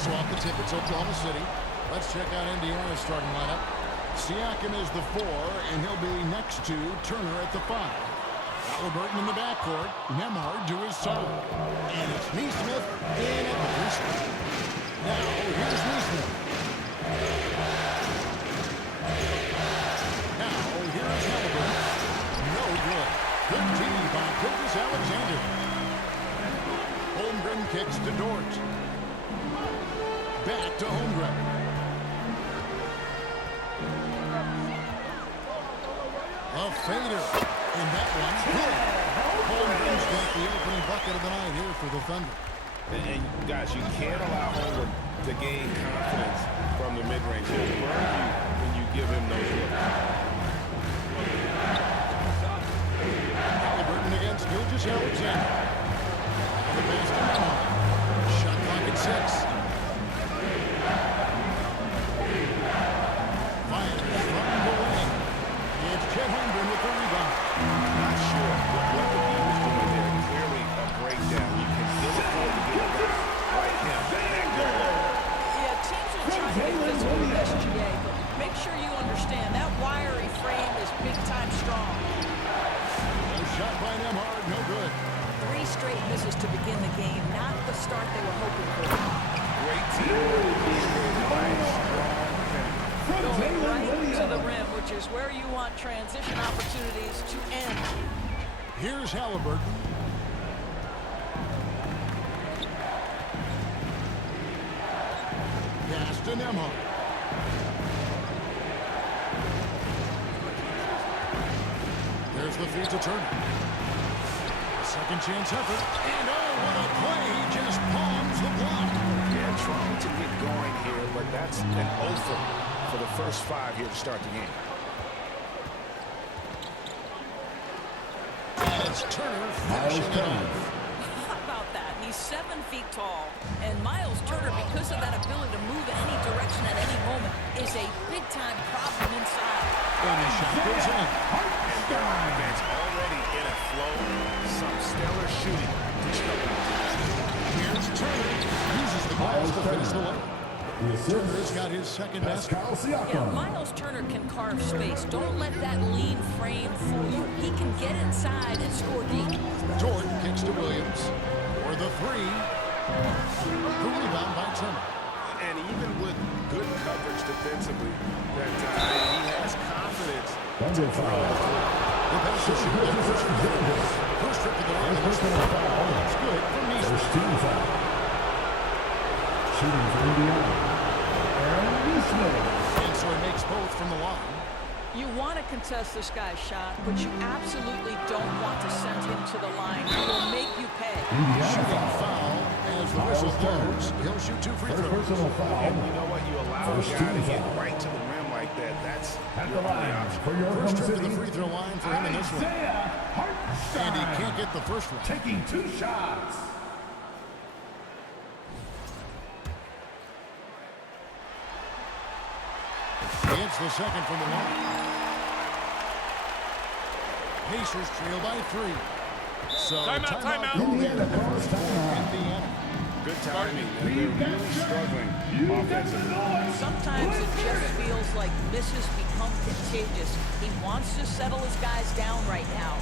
So off the tip, it's Oklahoma City. Let's check out Indiana's starting lineup. Siakam is the 4, and he'll be next to Turner at the 5. Halliburton in the backcourt. Nembhard to his side. And it's Nesmith in at the 3 spot. Now, here's Nesmith. Now, here's Halliburton. No good. Good D by Gilgeous-Alexander. Holmgren kicks to Dort. Back to Holmgren. A fader. And that one's good. Holmgren's got the opening bucket of the night here for the Thunder. And guys, you can't allow Holmgren to gain confidence from the mid-range. He'll burn you when you give him those looks. Halliburton against Gilgeous-Alexander. The pass to Nembhard. Shot clock at 6. Fires from the wing. It's Chet Holmgren with the rebound. Not sure what the team is doing there. Clearly a breakdown. You can still afford to get a guy like him. Yeah, teams will try to get physical with SGA, but make sure you understand that wiry frame is big-time strong. A shot by Nembhard, no good. 3 straight misses to begin the game, not the start they were hoping for. Great team. Going right to the rim, which is where you want transition opportunities to end. Here's Halliburton. Pass to Nembhard. There's the feed to Turner. A second chance effort. And oh, what a play. Just palms the block. Yeah, trying to get going here, but that's an over for the first 5 here to start the game. And it's Turner finishing it off. How about that? He's 7 feet tall, and Miles Turner, because of that ability to move in any direction at any moment, is a big-time problem inside. And the shot goes in. Offense already in a flow. Some stellar shooting to start. Here's Turner. Uses the glass to finish the line. Turner's got his second basket. Yeah, Miles Turner can carve space. Don't let that lean frame fool you. He can get inside and score deep. Dort kicks to Williams for the 3. The rebound by Turner. And even with good coverage defensively, that he has confidence to throw. The pass to shoot. First trip to the line. It's good for Nesmith. Shooting for Indiana. Aaron Nesmith. And so he makes both from the line. You want to contest this guy's shot, but you absolutely don't want to send him to the line. He will make you pay. Shooting foul as the whistle blows. He'll shoot 2 free throws. Personal foul. And you know what? You allow a guy to get right to the rim like that. That's At your the only line option. for your First home trip to the city. free throw line for him in this one. Isaiah And he Hartenstein. can't get the first one. Taking 2 shots. It's the second from the line. Pacers trail by 3. So Timeout. Indiana calls timeout. Indiana. Good timing. They're really struggling offensively. Sometimes it just feels like misses become contagious. He wants to settle his guys down right now.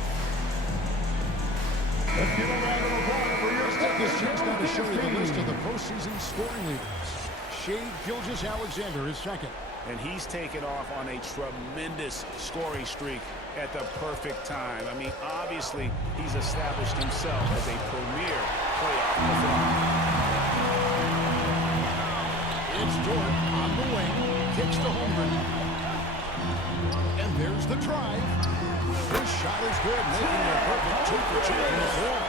Let's give a round of applause for your Let's take this chance now to show you the list of the postseason scoring leaders. Shai Gilgeous-Alexander is second. And he's taken off on a tremendous scoring streak at the perfect time. I mean, obviously, he's established himself as a premier playoff performer. It's Dort on the wing. Kicks to Holmgren. And there's the drive. His shot is good, making it a perfect 2 for 2 from the floor.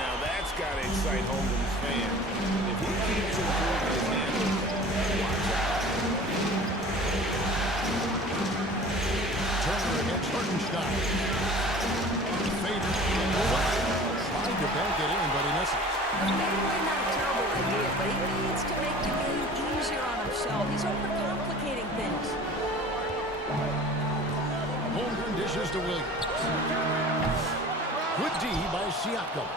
Now that's got to excite Holmgren's fans. If he keeps improving his handle, watch out. Turner against Hartenstein. Fader away. Trying to bank it in, but he misses. Maybe not a terrible idea, but he needs to make the game easier on himself. He's overcomplicating things. Holmgren dishes to Williams. Good D by Siakam.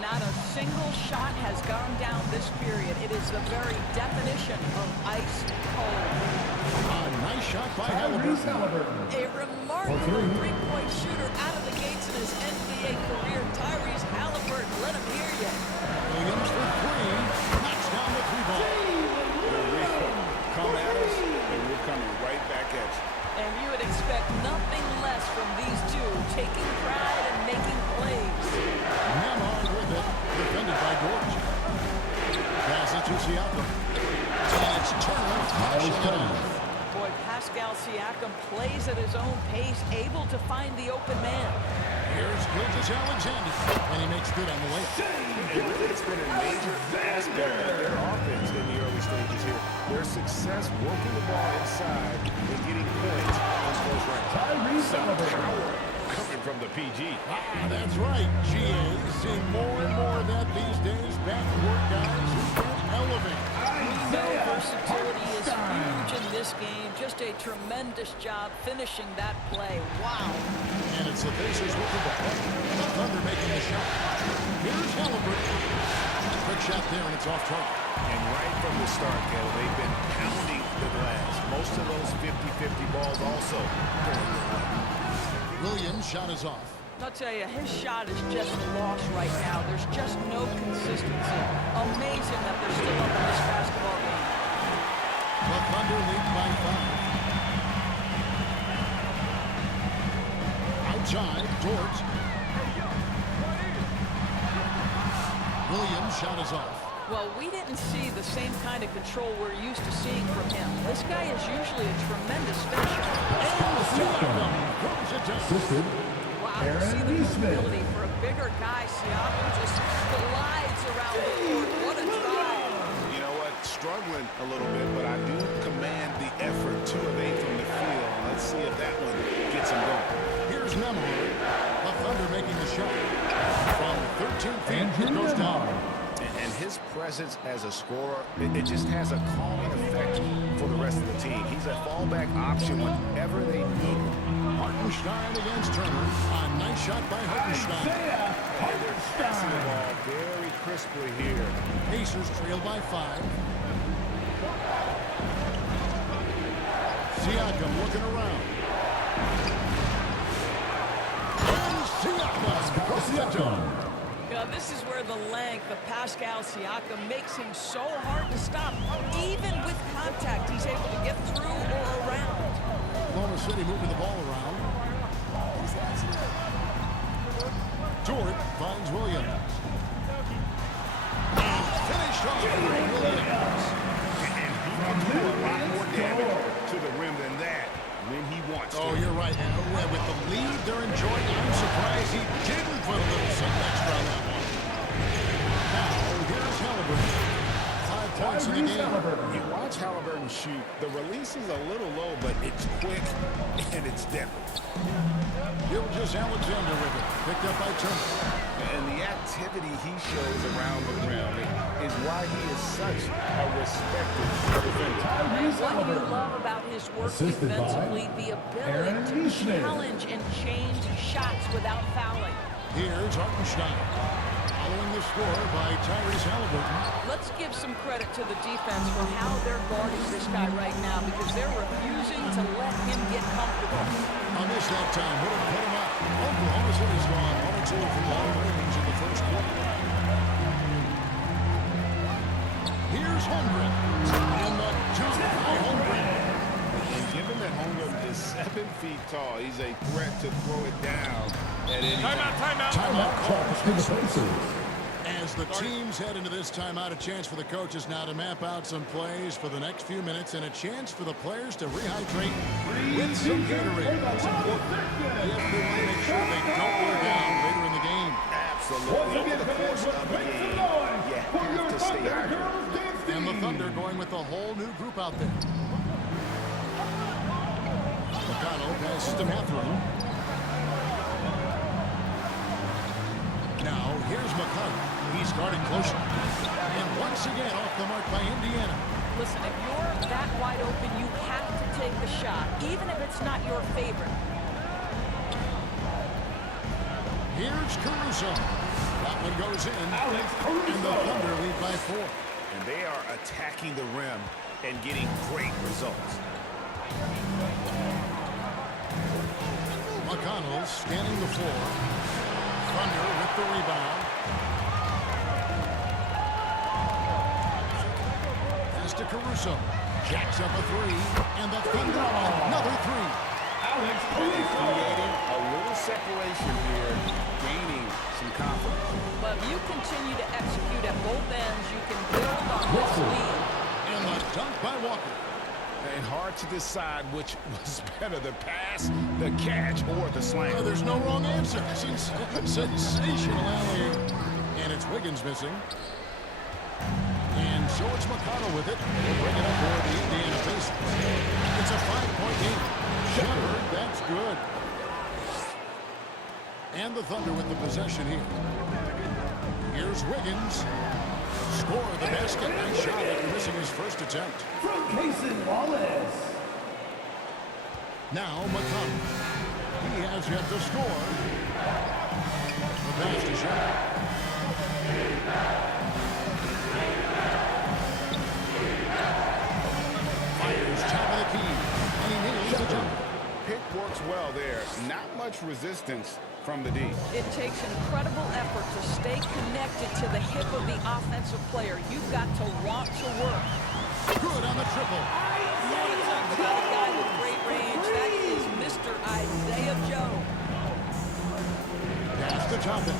Not a single shot has gone down this period. It is the very definition of ice cold. A nice shot by Tyrese Halliburton. Halliburton. A remarkable three-point shooter out of the gates in his NBA career. Tyrese Halliburton, let him hear you. Williams for three. Knocks down the three ball. Come at us, and we're coming right back at you. And you would expect nothing less from these two, taking pride and making plays. Nembhard with it. Defended by George. Passes to Siakam. And it's Turner flashing it out. Boy, Pascal Siakam plays at his own pace, able to find the open man. Here's Gilgeous-Alexander. And he makes good on the way. It's been a major aspect of their offense in the early stages here. Their success working the ball inside and getting points on close range. Tyrese Halliburton. Power coming from the PG. That's right. GA seeing more and more of that these days. Backcourt guys who can elevate. Versatility is huge in this game. Just a tremendous job finishing that play. Wow. And it's the Pacers with the ball. The Thunder making the shot. Here's Halliburton. Quick shot there, and it's off target. And right from the start, Kel, they've been pounding the glass. Most of those 50-50 balls also going their way. Williams' shot is off. I'll tell you, his shot is just lost right now. There's just no consistency. Amazing that they're still up in this basketball game. The Thunder lead by 5. Outside, George. Williams' shot is off. Well, we didn't see the same kind of control we're used to seeing from him. This guy is usually a tremendous finisher. Siakam throws it down. Assisted. Wow, you Aaron see the Nesmith. mobility for a bigger guy. Siakam just glides around the court. What a drive. You know what? Struggling a little bit, but I do command the effort 2 of 8 from the field. Let's see if that one gets him going. Here's Nembhard. The Thunder making the shot. From 13 feet, it Andrew goes down. Nembhard. And his presence as a scorer, it just has a calming effect for the rest of the team. He's a fallback option whenever they need him. Hartenstein against Turner. A nice shot by Hartenstein. Isaiah Passing the Hartenstein. ball very crisply here. Pacers trail by 5. Siakam looking around. And Siakam goes to Siakam. This is where the length of Pascal Siakam makes him so hard to stop. Even with contact, he's able to get through or around. Oklahoma City moving the ball around. Dort finds Williams. And finished off by Williams. And he can do a lot more damage to the rim than that when he wants to. Oh, you're right. With the lead they're enjoying, I'm surprised he didn't put a little something extra on that one. Now, here's Halliburton. 5 points in the Tyrese game. Halliburton. You watch Halliburton shoot. The release is a little low, but it's quick and it's deadly. Gilgeous-Alexander with it. Picked up by Turner. And the activity he shows around the rim is why he is such a respected defender. What Tyrese you Halliburton. love about his work Assisted by defensively, the Aaron ability to Nesmith. challenge and change shots without fouling. Here's Hartenstein. Following the score by Tyrese Halliburton. Let's give some credit to the defense for how they're guarding this guy right now because they're refusing to let him get comfortable. On this that time, would have put him up. Oklahoma City's gone 1 or 2 from long range in the first quarter. Here's Holmgren. And the jump by Holmgren. And given that Holmgren is 7 feet tall, he's a threat to throw it down at any time. Timeout call. To the Pacers. As the teams head into this timeout, a chance for the coaches now to map out some plays for the next few minutes and a chance for the players to rehydrate with some Gatorade. That's important if they want to make sure they don't wear down later in the game. Absolutely. Over the course of the game, you have to stay hydrated. And the Thunder going with a whole new group out there. McConnell passes to Mathurin. Now, here's McConnell. He's guarded closer. And once again, off the mark by Indiana. Listen, if you're that wide open, you have to take the shot, even if it's not your favorite. Here's Caruso. That one goes in, Alex and the Caruso. Thunder lead by 4. And they are attacking the rim and getting great results. McConnell scanning the floor. Thunder with the rebound. Pass to Caruso. Jacks up a 3. And the Thunder another 3. Alex Caruso. Creating a little separation here, gaining some confidence. But if you continue to execute at both ends, you can build on this lead. And the dunk by Walker. And hard to decide which was better, the pass, the catch, or the slam. There's no wrong answer. Sensational alley. And it's Wiggins missing. And so it's McConnell with it. We'll bring it up for the Indiana Pacers. It's a 5-point game. Shepard, that's good. And the Thunder with the possession here. Here's Wiggins. Score of the basket. Nice shot after missing his first attempt. From Cason Wallace. Now McConnell. He has yet to score. The pass to Shepard. Fires top of the key. And he nails the jumper. Pick works well there. Not much resistance from the D. It takes incredible effort to stay connected to the hip of the offensive player. You've got to want to work. Good on the triple. You want to talk about a guy with great range? That is Mr. Isaiah Joe. Pass to Toppin.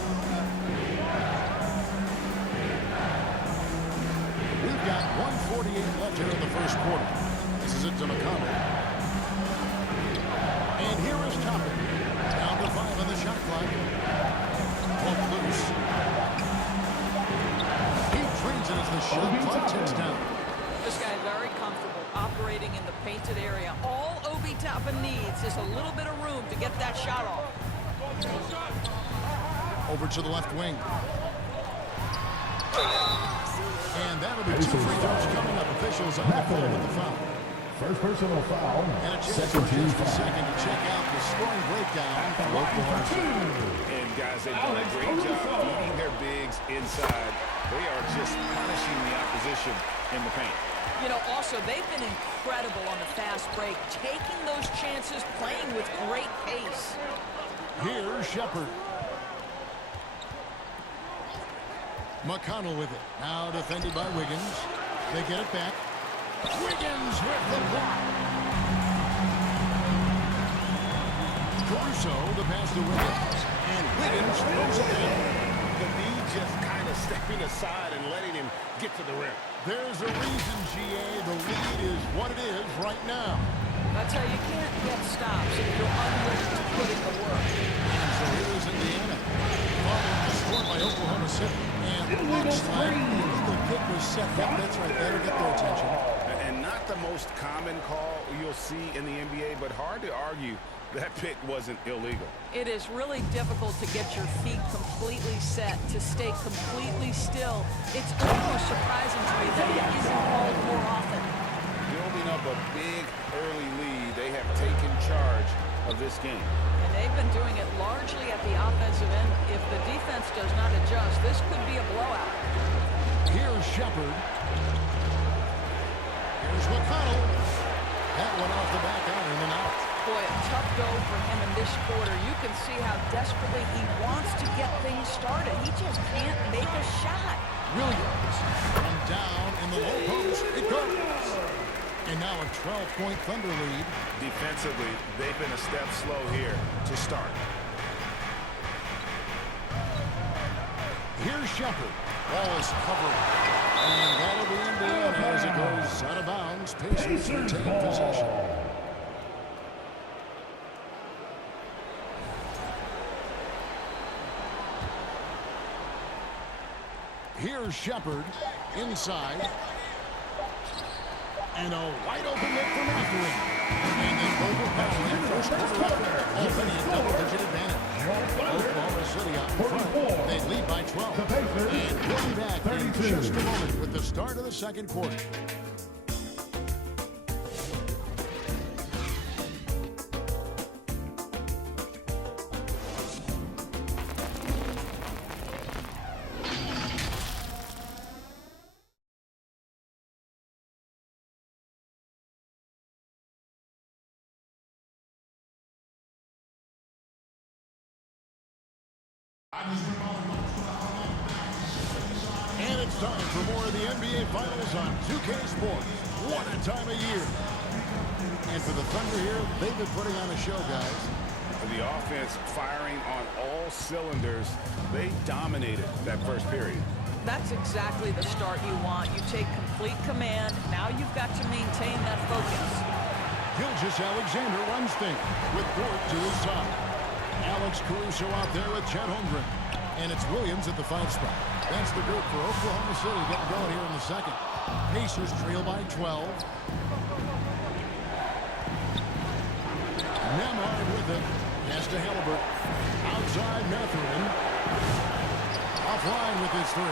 We've got 1:48 left here in the first quarter. This is it to McConnell. And here is Toppin. Down to 5 on the shot clock. Pulled loose. He trains it as the shot clock ticks down. This guy very comfortable operating in the painted area. All Obi Toppin needs is a little bit of room to get that shot off. Over to the left wing. And that'll be 2 free throws coming up. Officials on the ball with the foul. First personal foul. And a chance Second for team just a foul. second to check out the scoring breakdown for Oklahoma City. And guys, they've done a great job feeding their bigs inside. They are just punishing the opposition in the paint. You know, also, they've been incredible on the fast break, taking those chances, playing with great pace. Here's Shepard. McConnell with it. Now defended by Wiggins. They get it back. Wiggins with the block. Caruso, the pass to Wiggins. And Wiggins throws it in. The lead just kind of stepping aside and letting him get to the rim. There's a reason, GA. The lead is what it is right now. I tell you, you can't get stops if you're unwilling to put in the work. And so here is Indiana. Following the score by Oklahoma City. And it looks like the illegal kick was set. That's right. That'll get their attention. And not the most common call you'll see in the NBA, but hard to argue that pick wasn't illegal. It is really difficult to get your feet completely set, to stay completely still. It's almost surprising to me that it isn't called more often. Building up a big early lead, they have taken charge of this game. And they've been doing it largely at the offensive end. If the defense does not adjust, this could be a blowout. Here's Shepard. Here's McConnell. That one off the back iron and out. Boy, a tough go for him in this quarter. You can see how desperately he wants to get things started. He just can't make a shot. Williams from down in the low post. It goes. And now a 12-point Thunder lead. Defensively, they've been a step slow here to start. Here's Shepard. Ball is covered. And that'll be Indiana as it goes out of bounds. Pacers retain possession. Here's Shepard inside. And a wide open look from Anthony. And then overpowering that first quarter. Already a double-digit advantage. Oklahoma City out in front. They lead by 12. And we'll be back in just a moment with the start of the second quarter. And it's time for more of the NBA Finals on 2K Sports. What a time of year. And for the Thunder here, they've been putting on a show, guys. The offense firing on all cylinders. They dominated that first period. That's exactly the start you want. You take complete command. Now you've got to maintain that focus. Gilgeous-Alexander runs things with Dort to his side. Alex Caruso out there with Chet Holmgren. And it's Williams at the 5 spot. That's the group for Oklahoma City getting going here in the second. Pacers trail by 12. Nembhard with it. Pass to Halliburton. Outside Mathurin. Offline with his 3. You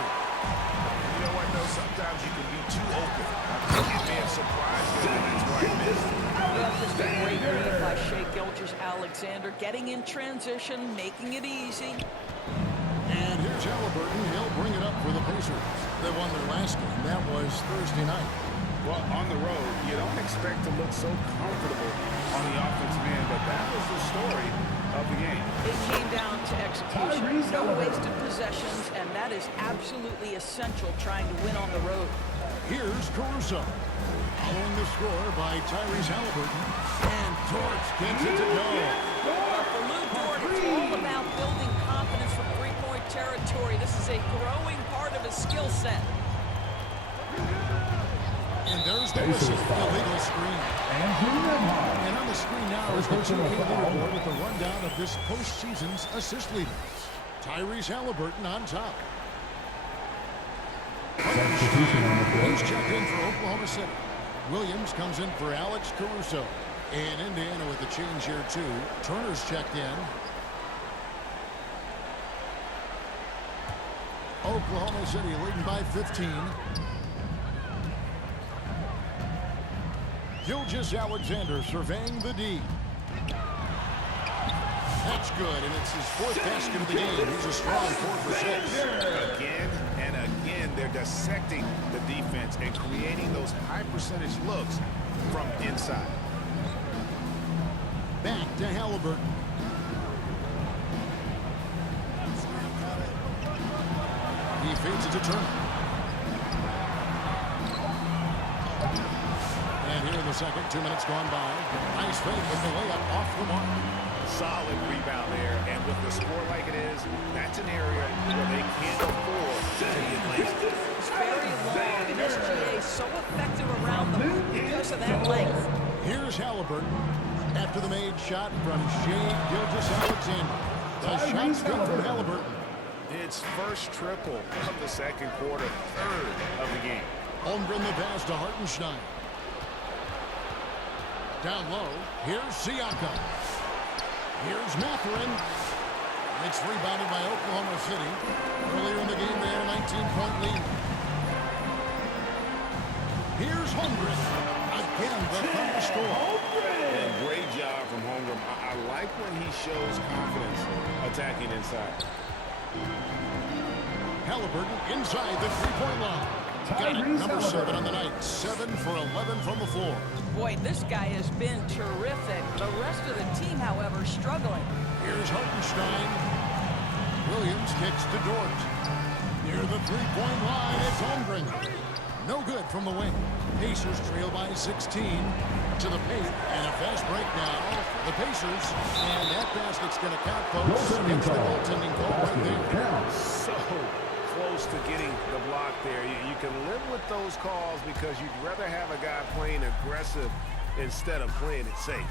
know what, though? Sometimes you can be too open. It may have surprised him, and that's why he missed. Well, just a great read by Shai Gilgeous-Alexander. Getting in transition, making it easy. And here's Halliburton. He'll bring it up for the Pacers. They won their last game. That was Thursday night. Well, on the road, you don't expect to look so comfortable on the offensive end, but that was the story of the game. It came down to execution. No wasted possessions, and that is absolutely essential trying to win on the road. Here's Caruso. Following the score by Tyrese Halliburton. And Dort gets it to go. But for Lou Dort, it's all about building confidence from three-point territory. This is a growing part of his skill set. And there's the whistle, illegal screen. And on the screen now is the 2K leaderboard with a rundown of this postseason's assist leaders. Tyrese Halliburton on top. He's checked in for Oklahoma City. Williams comes in for Alex Caruso. And Indiana with the change here too. Turner's checked in. Oklahoma City leading by 15. Gilgeous-Alexander surveying the D. That's good, and it's his 4th basket of the game. He's a strong 4 for 6. Again and again, they're dissecting the defense and creating those high-percentage looks from inside. Back to Halliburton. He feeds it to Turner. And here in the second, 2 minutes gone by. Nice fake with the layup off the mark. Solid rebound there, and with the score like it is, that's an area where they can't afford to get lazy. It's very long, and SGA is so effective around the hoop because of that length. Here's Halliburton after the made shot from Shai Gilgeous-Alexander. The shot's good from Halliburton. It's first triple of the second quarter, 3rd of the game. Holmgren the pass to Hartenstein. Down low, here's Siakam. Here's Mathurin. It's rebounded by Oklahoma City. Earlier in the game, they had a 19-point lead. Here's Holmgren. Again, the Thunder score. And great job from Holmgren. I like when he shows confidence attacking inside. Halliburton inside the three-point line. Got it, number 7 on the night. 7 for 11 from the floor. Boy, this guy has been terrific. The rest of the team, however, struggling. Here's Hartenstein. Williams kicks to Dort. Near the three-point line, it's Holmgren. No good from the wing. Pacers trail by 16 to the paint. And a fast break now for the Pacers. And that basket's going to count, folks. Against the goaltending call right there. So close to getting the block there. You can live with those calls because you'd rather have a guy playing aggressive instead of playing it safe.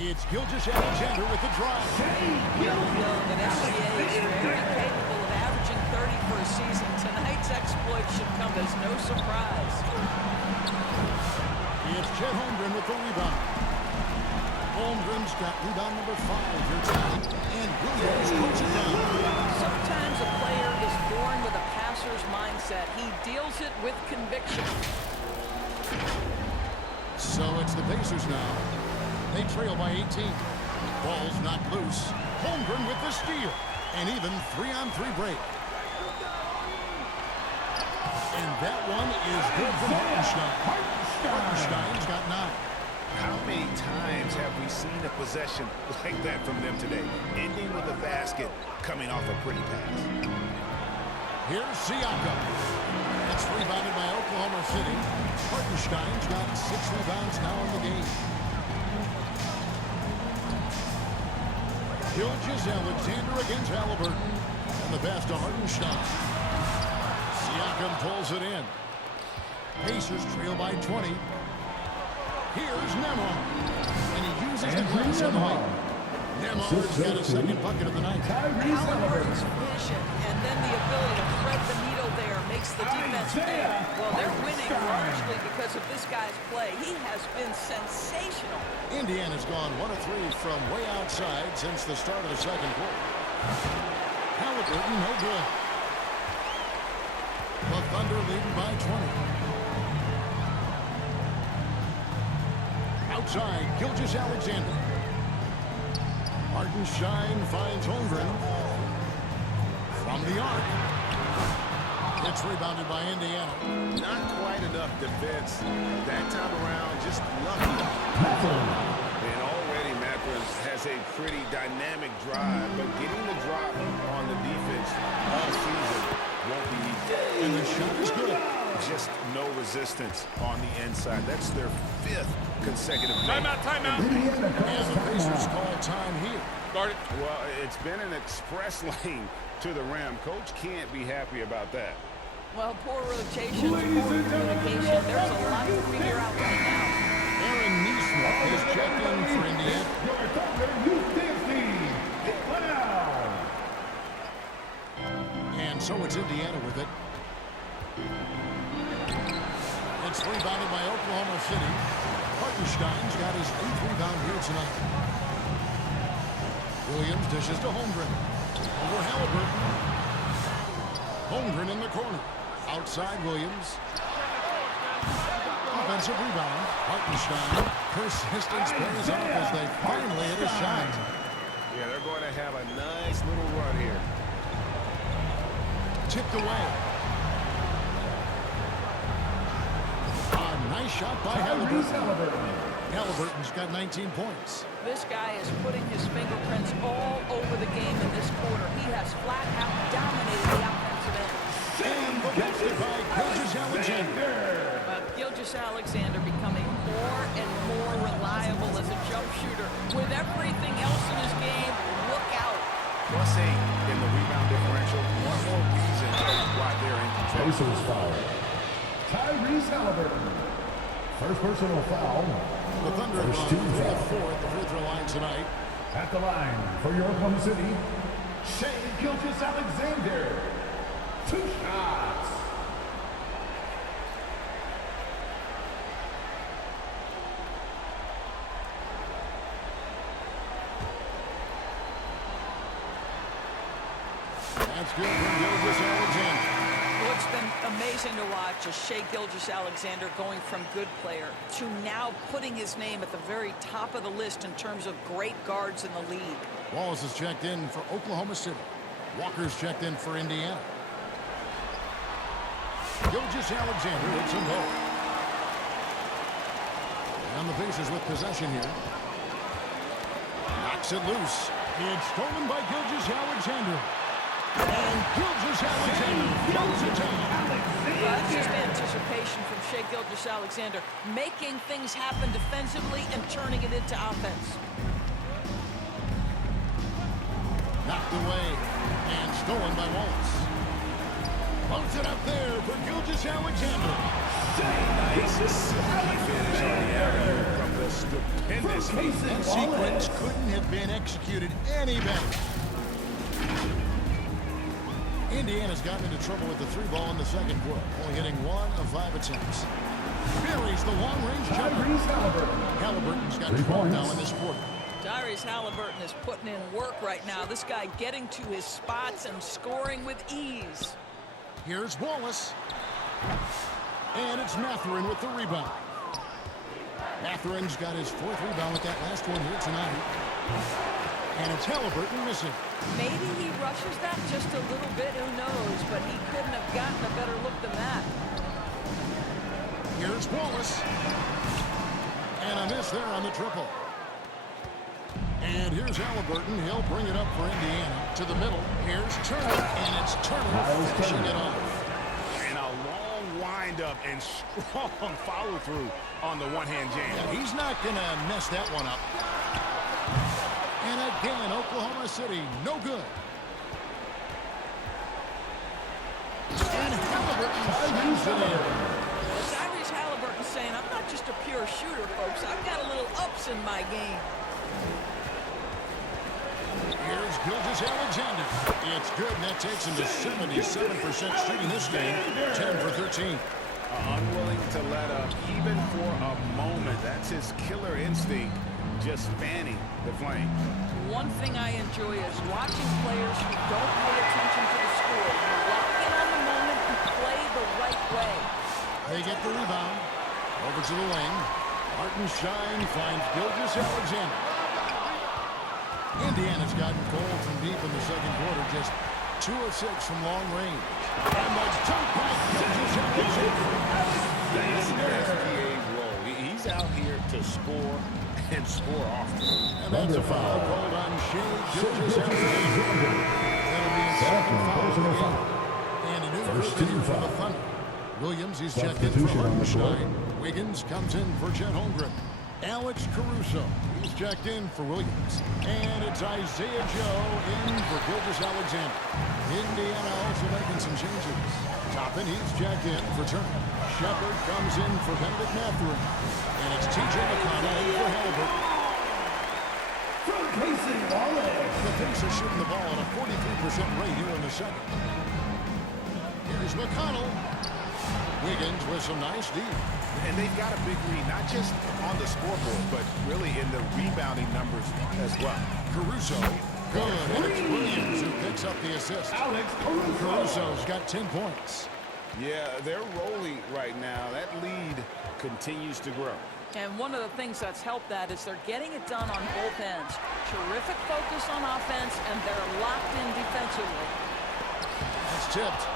It's Gilgeous-Alexander with the drive. We'll know that SGA is very capable of averaging 30 for a season. Tonight's exploit should come as no surprise. It's Chet Holmgren with the rebound. Holmgren's got rebound number 5 here tonight. And Williams puts it down. Sometimes a player is born with a passer's mindset. He deals it with conviction. So it's the Pacers now. They trail by 18. Ball's knocked loose. Holmgren with the steal. And even 3-on-3 break. And that one is good from Hartenstein. Hartenstein's got 9. How many times have we seen a possession like that from them today? Ending with a basket, coming off a pretty pass. Here's Siakam. It's rebounded by Oklahoma City. Hartenstein's got 6 rebounds now in the game. Gilgeous-Alexander against Halliburton. And the pass to Hartenstein. Siakam pulls it in. Pacers trail by 20. Here's Nembhard. And he uses the glass on the way. Nembhard's got a second bucket of the night. Halliburton's vision and then the ability to thread the needle there makes the defense pay. Well, they're winning largely because of this guy's play. He has been sensational. Indiana's gone 1 of 3 from way outside since the start of the second quarter. Halliburton, no good. The Thunder leading by 20. Outside, Gilgeous-Alexander. Hartenstein finds Holmgren. From the arc. It's rebounded by Indiana. Not quite enough defense that time around, just lucky. And already Mathurin has a pretty dynamic drive, but getting the drop on the defense all season won't be easy. And the shot is good. Just no resistance on the inside. That's their 5th consecutive game. And the Pacers call time here. Guard it. Well, it's been an express lane to the rim. Coach can't be happy about that. Well, poor rotation, poor communication. There's a lot to figure out right now. Aaron Nesmith is checked in for Indiana. And so it's Indiana with it. It's rebounded by Oklahoma City. Hartenstein's got his 8th rebound here tonight. Williams dishes to Holmgren. Over Halliburton. Holmgren in the corner. Outside Williams. Offensive rebound. Hartenstein. Persistence pays off as they finally hit a shot. Yeah, they're going to have a nice little run here. Tipped away. A nice shot by Halliburton. Halliburton's got 19 points. This guy is putting his fingerprints all over the game in this quarter. He has flat out dominated the offensive end. And the basket by Gilgeous-Alexander. Gilgeous-Alexander becoming more and more reliable as a jump shooter. With everything else in his game, look out. +8 in the rebound differential. One more reason why they're in control. Pacers foul. Tyrese Halliburton. First personal foul. The Thunder have gone 3 of 4 at the free throw line tonight. At the line for your Oklahoma City, Shai Gilgeous-Alexander. 2 shots. That's good for Gilgeous-Alexander. What's been amazing to watch is Shai Gilgeous-Alexander going from good player to now putting his name at the very top of the list in terms of great guards in the league. Wallace is checked in for Oklahoma City. Walker's checked in for Indiana. Gilgeous-Alexander hits them both. And the Pacers with possession here. Knocks it loose. It's stolen by Gilgeous-Alexander. And Gilgeous-Alexander throws it down. Well, that's just anticipation from Shai Gilgeous-Alexander, making things happen defensively and turning it into offense. Knocked away and stolen by Wallace. Floats it up there for Gilgeous-Alexander. Nice silky finish on the area from the stupendous heat. That sequence couldn't have been executed any better. Indiana's gotten into trouble with the 3 ball in the second quarter, only hitting 1 of 5 attempts. Buries the long-range jumper. Halliburton's got 12 now in this quarter. Tyrese Halliburton is putting in work right now. This guy getting to his spots and scoring with ease. Here's Wallace. And it's Mathurin with the rebound. Mathurin's got his 4th rebound with that last one here tonight. And it's Halliburton missing. Maybe he rushes that just a little bit, who knows, but he couldn't have gotten a better look than that. Here's Wallace. And a miss there on the triple. And here's Halliburton. He'll bring it up for Indiana. To the middle. Here's Turner. And it's Turner finishing it off. And a long windup and strong follow-through on the one-hand jam. Yeah, he's not going to mess that one up. And again, Oklahoma City, no good. And Halliburton swings it in. Tyrese Halliburton saying, I'm not just a pure shooter, folks. I've got a little ups in my game. Here's Gilgeous-Alexander. It's good, and that takes him to 77% shooting this game. 10 for 13. Unwilling to let up even for a moment. That's his killer instinct, just fanning the flame. One thing I enjoy is watching players who don't pay attention to the score. You lock in on the moment and play the right way. They get the rebound. Over to the wing. Hartenstein finds Gilgeous-Alexander. Indiana's gotten cold from deep in the second quarter, just 2 of 6 from long range. And the jump by Gilgeous-Alexander. That's his SPA role. He's out here to score and score often. And that's a foul called on Shai Gilgeous-Alexander. That'll be his second foul of the game. And a new First rookie team for the foul. Thunder. Williams, he's checked in for Substitution on the floor. Hartenstein. Wiggins comes in for Chet Holmgren. Alex Caruso, he's checked in for Williams. And it's Isaiah Joe in for Gilgeous-Alexander. Indiana also making some changes. Toppin, he's checked in for Turner. Shepard comes in for Benedict Mathurin. And it's T.J. McConnell in for Halliburton. From Casey Wallace. The Pacers shooting the ball at a 43% rate here in the second. Here's McConnell. Wiggins with some nice D. And they've got a big lead, not just on the scoreboard, but really in the rebounding numbers as well. Caruso. Good. And it's Williams who picks up the assist. Alex Caruso. Caruso's got 10 points. Yeah, they're rolling right now. That lead continues to grow. And one of the things that's helped that is they're getting it done on both ends. Terrific focus on offense, and they're locked in defensively. That's tipped.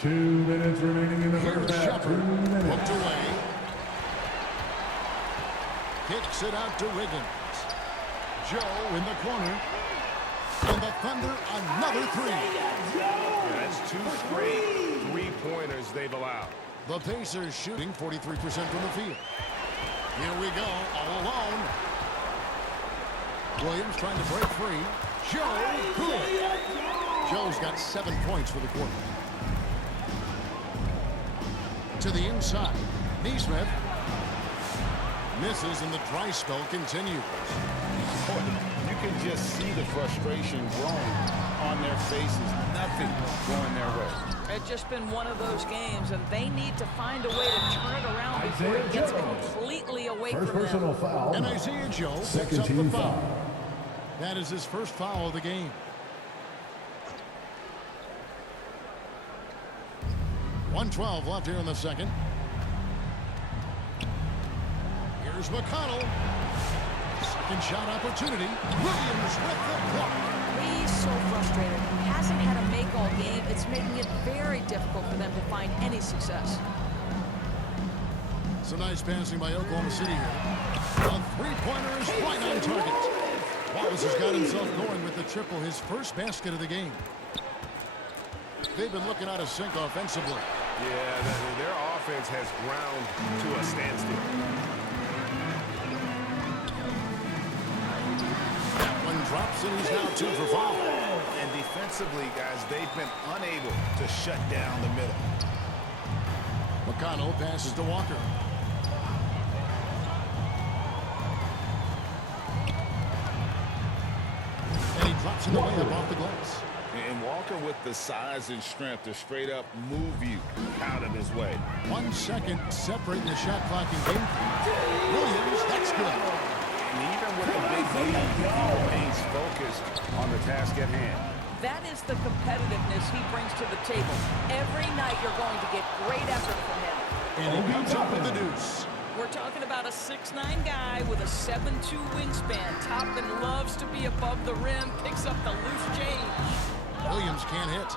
2 minutes remaining in the Here's first half. 2 Shepard. minutes. Hooked away. Kicks it out to Wiggins. Joe in the corner. And the Thunder another three. That's 2 straight three-pointers they've allowed. The Pacers shooting 43% from the field. Here we go, all alone. Williams trying to break free. Joe, good. Joe's got 7 points for the quarter. To the inside. Neesmith misses, and the dry spell continues. Boy, you can just see the frustration growing on their faces. Nothing going their way. It's just been one of those games, and they need to find a way to turn it around before it gets completely away First from them. personal foul. And Isaiah Joe picks Second up the team foul. foul. That is his first foul of the game. .112 left here in the second. Here's McConnell. Second shot opportunity. Williams with the block. He's so frustrated. Hasn't had a make all game. It's making it very difficult for them to find any success. Some nice passing by Oklahoma City here. A three-pointer is right on target. Wallace has got himself going with the triple, his first basket of the game. They've been looking out of sync offensively. Yeah, their offense has ground to a standstill. That one drops, and he's now 2 for 5. And defensively, guys, they've been unable to shut down the middle. McConnell passes to Walker. And he drops in the layup off the glass. And Walker with the size and strength to straight up move you out of his way. 1 second separating the shot clock in game. Williams, that's good. And even with the big lead, he remains focused on the task at hand. That is the competitiveness he brings to the table. Every night you're going to get great effort from him. And he comes up with the deuce. We're talking about a 6'9" guy with a 7'2" wingspan. Toppin loves to be above the rim, picks up the loose change. Williams can't hit.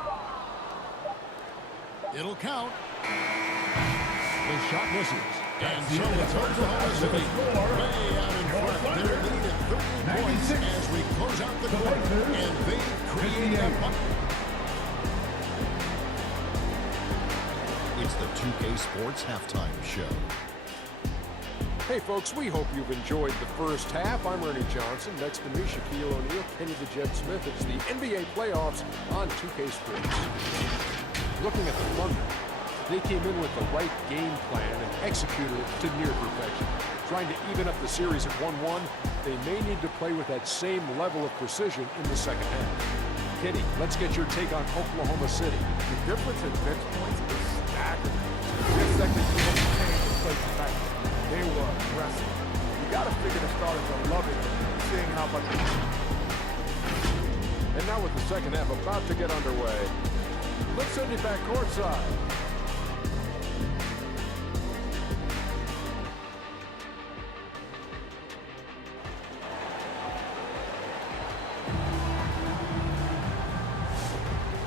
It'll count. The shot misses. And so it's Oklahoma City way out in front. They're leading 30 points as we close out the quarter, and they create a punt. It's the 2K Sports Halftime Show. Hey folks, we hope you've enjoyed the first half. I'm Ernie Johnson. Next to me, Shaquille O'Neal, Kenny the Jet Smith. It's the NBA playoffs on 2K Sports. Looking at the Thunder, they came in with the right game plan and executed it to near perfection. Trying to even up the series at 1-1, they may need to play with that same level of precision in the second half. Kenny, let's get your take on Oklahoma City. The difference in bench points is staggering. This second team changed the play tonight. They were aggressive. You got to figure the starters are loving seeing how much. And now with the second half about to get underway, let's send you back courtside.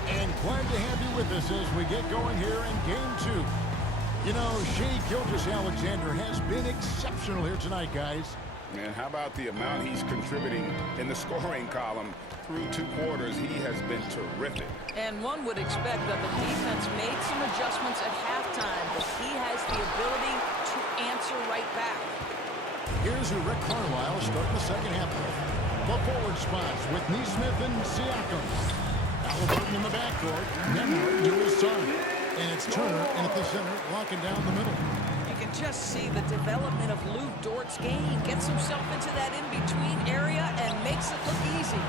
And glad to have you with us as we get going here in Game 2. You know, Shai Gilgeous-Alexander has been exceptional here tonight, guys. And how about the amount he's contributing in the scoring column through 2 quarters? He has been terrific. And one would expect that the defense made some adjustments at halftime, but he has the ability to answer right back. Here's who Rick Carlisle starting the second half with. The forward spots with Neesmith and Siakam. Halliburton in the backcourt. Nembhard to his son. And it's Turner in at the center, locking down the middle. You can just see the development of Lou Dort's game. Gets himself into that in-between area and makes it look easy.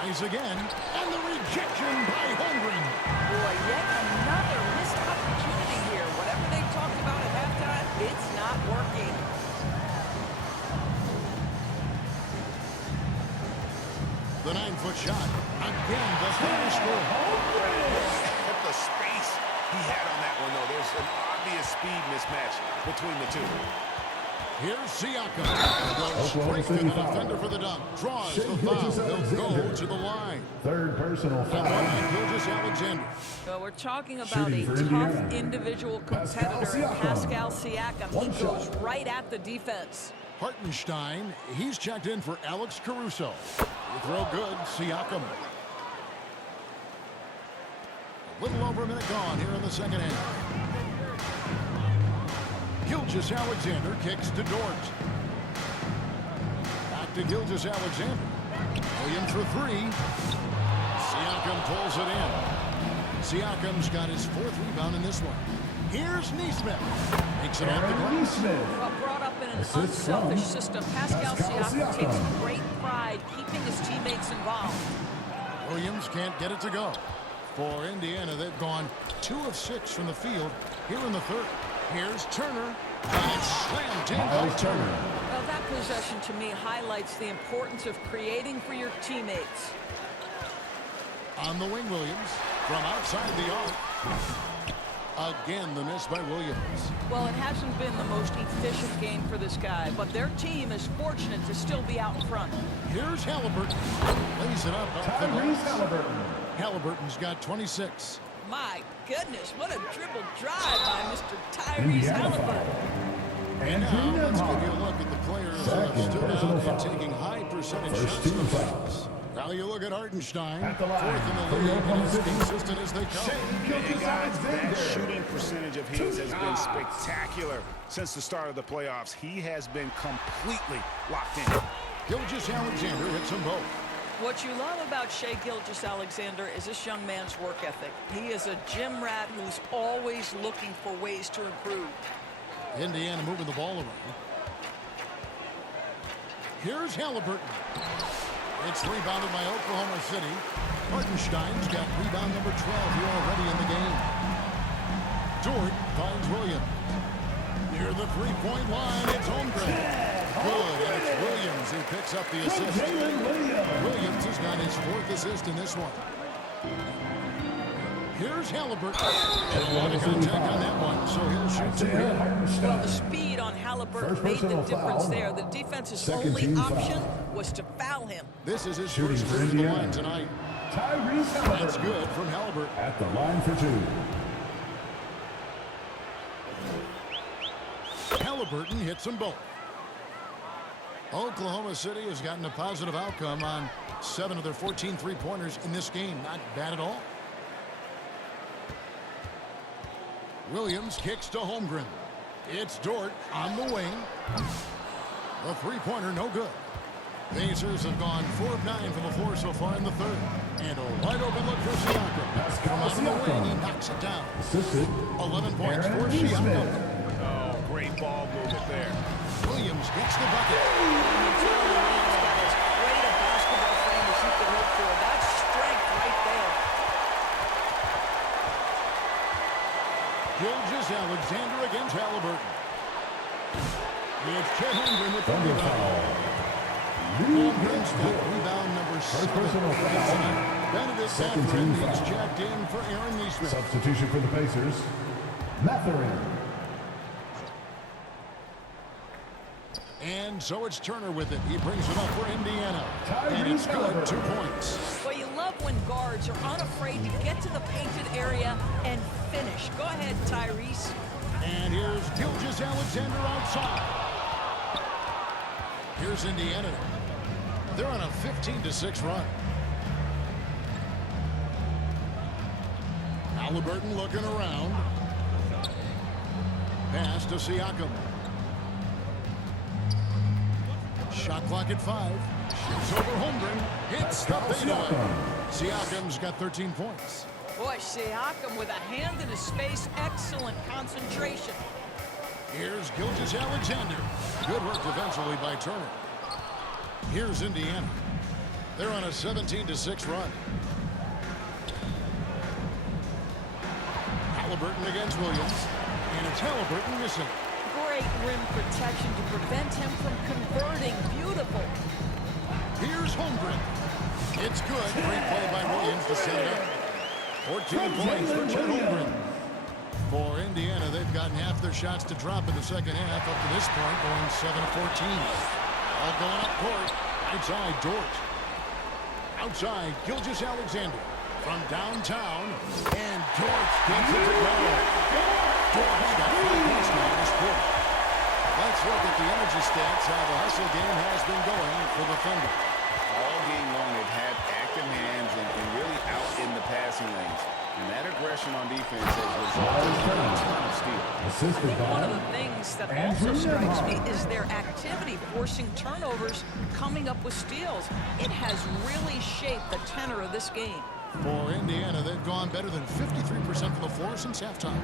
Tries again, and the rejection by Holmgren. Boy, yet another missed opportunity here. Whatever they talked about at halftime, it's not working. The 9-foot shot. Again, does not score. At the space he had on that one, though, there's an obvious speed mismatch between the two. Here's Siakam. Goes straight to the defender for the dunk. Draws the foul. They'll go to the line. Third personal foul. Gilgeous-Alexander. Well, we're talking about Shooting a for tough Indiana. individual Pascal competitor, Siakam. Pascal Siakam. One He goes shot. right at the defense. Hartenstein, he's checked in for Alex Caruso. The throw good, Siakam. A little over a minute gone here in the second half. Gilgeous-Alexander kicks to Dort. Back to Gilgeous-Alexander. Williams for 3. Siakam pulls it in. Siakam's got his 4th rebound in this one. Here's Neesmith. Makes it off the glass. Well, brought up in an unselfish system, Pascal Siakam takes great pride keeping his teammates involved. Williams can't get it to go. For Indiana, they've gone 2 of 6 from the field here in the third. Here's Turner, and it's slammed in by Turner. Well, that possession to me highlights the importance of creating for your teammates. On the wing, Williams, from outside the arc. Again, the miss by Williams. Well, it hasn't been the most efficient game for this guy, but their team is fortunate to still be out in front. Here's Halliburton. Lays it up off the Tyrese glass. Halliburton. Halliburton's got 26. My goodness, what a dribble drive by Mr. Tyrese Indiana Halliburton. foul. And Andrew now let's give you a Nembhard. look at the players that have Second stood personal out and foul. taking high percentage First shots team in the fouls. playoffs. Now you look at Hartenstein, At the line 4th in for the your league, and as Oklahoma City, consistent as they come. Shai That Gilgeous-Alexander. shooting percentage of his has been spectacular since the start of the playoffs. He has been completely locked in. Gilgeous-Alexander hits them both. What you love about Shai Gilgeous-Alexander is this young man's work ethic. He is a gym rat who's always looking for ways to improve. Indiana moving the ball around. Here's Halliburton. It's rebounded by Oklahoma City. Hartenstein's got rebound number 12 here already in the game. Dort finds Williams. Near the three-point line, it's Holmgren. Good, and it's Williams who picks up the assist. Jalen Williams. Williams has got his 4th assist in this one. Here's Halliburton. And a lot of contact on that one, so he'll shoot 2 Isaiah here. Well, the Hartenstein. speed on Halliburton First made the personal difference foul. there. The defense's Second only team option foul. was to foul him. This is his Shooting first for free throw Indiana. line tonight. Tyrese That's Halliburton. good from Halliburton. At the line for 2. Halliburton hits them both. Oklahoma City has gotten a positive outcome on 7 of their 14 three-pointers in this game. Not bad at all. Williams kicks to Holmgren. It's Dort on the wing. The three-pointer no good. Pacers have gone 4 of 9 from the floor so far in the third. And a wide open look for Siakam. From on the wing, he knocks it down. Assisted 11 points Aaron for Smith. Siakam. Oh, great ball movement there. Williams gets the bucket. Williams got as great a basketball frame as you could hope for. That's strength right there. Gilgeous-Alexander against Halliburton. It's Chet Holmgren with the Thunder rebound. foul. Holmgren's got rebound number 7. personal foul. Benedict Second Mathurin team is foul. checked in for Aaron Nesmith. Substitution for the Pacers. Mathurin. And so it's Turner with it. He brings it up for Indiana. Tyrese And it's good. Halliburton. 2 points. Well, you love when guards are unafraid to get to the painted area and finish. Go ahead, Tyrese. And here's Gilgeous-Alexander outside. Here's Indiana. They're on a 15-6 run. Halliburton looking around. Pass to Siakam. Shot clock at 5. Shoots over Holmgren. Hits the fadeaway. Siakam's got 13 points. Boy, Siakam with a hand in his face. Excellent concentration. Here's Gilgeous-Alexander. Good work defensively by Turner. Here's Indiana. They're on a 17-6 run. Halliburton against Williams. And it's Halliburton missing. Great rim protection to prevent him from converting. Beautiful. Here's Holmgren. It's good. Great play by Williams to set it up. 14 points for Chet Holmgren. For Indiana, they've gotten half their shots to drop in the second half up to this point, going 7 of 14. All going up court. Outside, Dort. Outside, Gilgeous-Alexander. From downtown, and Dort gets it to go. Dort's got 5 points now in this quarter. Let's look at the energy stats, how the hustle game has been going for the Thunder. All game long, they've had active hands and really out in the passing lanes. And that aggression on defense has resulted in a ton of steals. Assisted One of by the things that Andrew also strikes me Nembhard. is their activity, forcing turnovers, coming up with steals. It has really shaped the tenor of this game. For Indiana, they've gone better than 53% from the floor since halftime.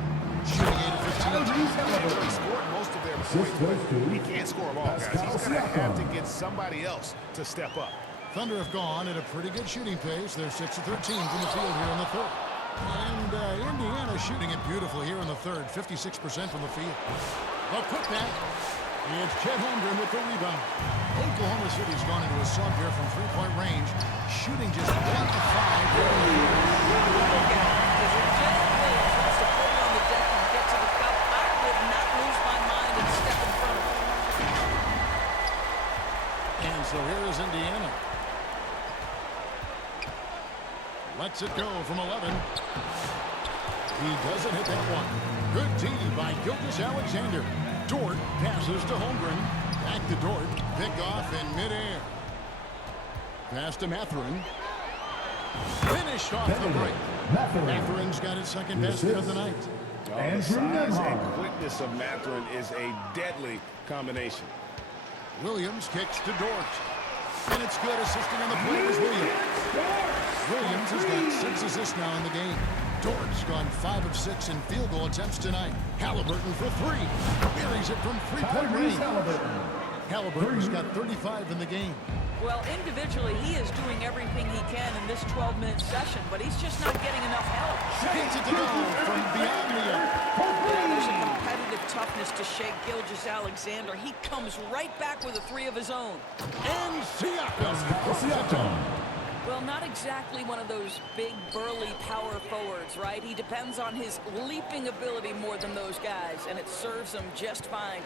Shooting 8 of 15. Tyrese Halliburton. He scored most of their Assist points, goes but to he can't score them all, guys. Pascal He's going to have to Siakam. get somebody else to step up. Thunder have gone at a pretty good shooting pace. They're 6 of 13 from the field here in the third. And Indiana shooting it beautifully here in the third, 56% from the field. The putback. It's Chet Holmgren with the rebound. Oklahoma City's gone into a slump here from three-point range, shooting just 1 of 5. If Lieutenant Williams wants to put it on the deck and get to the cup, I would not lose my mind and step in front of him. And so here is Indiana. Lets it go from 11. He doesn't hit that one. Good D by Gilgeous-Alexander. Dort passes to Holmgren. Back to Dort. Pick off in midair. Pass to Mathurin. Finished off the break. Mathurin's got his second basket of the night. The Andrew size and Nembhard. quickness of Mathurin is a deadly combination. Williams kicks to Dort. And it's good. Assisting on the play was Williams. Williams has got 6 assists now in the game. Dort's gone 5 of 6 in field goal attempts tonight. Halliburton for 3. Buries it from three-point range. Tyrese Halliburton. Halliburton's got 35 in the game. Well, individually, he is doing everything he can in this 12-minute session, but he's just not getting enough help. Gets it to go from beyond the arc. Yeah, there's a competitive toughness to Shai Gilgeous-Alexander. He comes right back with a 3 of his own. And Siakam. Siakam. Well, not exactly one of those big, burly power forwards, right? He depends on his leaping ability more than those guys, and it serves him just fine.